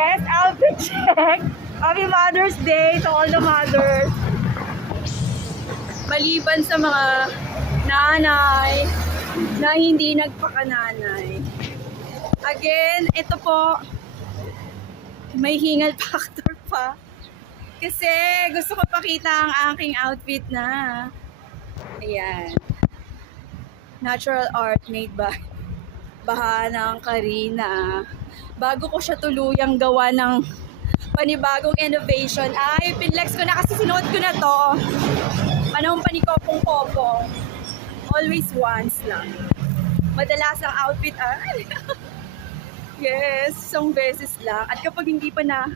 Yes, outfit check. Happy Mother's Day to all the mothers. Maliban sa mga nanay na hindi nagpakananay. Again, ito po, may hingal factor pa. Kasi gusto ko pakita ang aking outfit na. Ayan. Natural art made by Bahanang Karina. Bago ko siya tuluyang gawa ng panibagong innovation, ay pinlex ko na kasi sinuot ko na to. Panahon pa ni Kopong-Kopong. Always once lang. Madalas ang outfit ay yes, isang beses lang. At kapag hindi pa na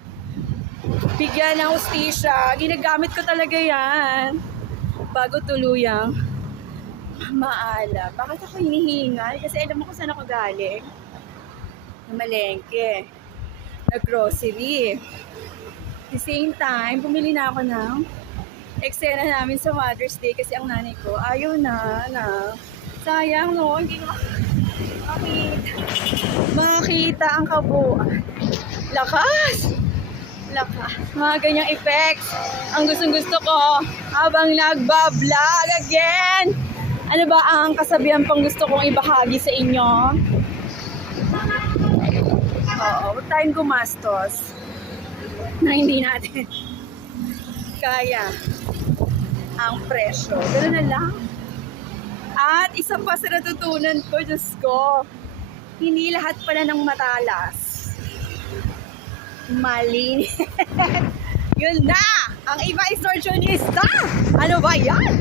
bigyan ng hustisya, ginagamit ko talaga yan. Bago tuluyang maalam. Bakit ako hinihingal? Kasi alam mo kung saan ako galing. Na malengke. Na grocery. At the same time, bumili na ako ng eksena namin sa Mother's Day kasi ang nanay ko, ayaw na. Sayang no, hindi ko makita ang kabuuan. Lakas! Mga ganyang effects ang gustong-gusto ko habang nagbablog again. Ano ba ang kasabihan pang gusto kong ibahagi sa inyo? Oo, huwag tayong gumastos na hindi natin kaya ang presyo. Ganoon na lang. At isa pa sa natutunan ko, Diyos ko, hindi lahat pala ng matalas malinis. Yun na! Ang iba extortionista! Ano ba yan?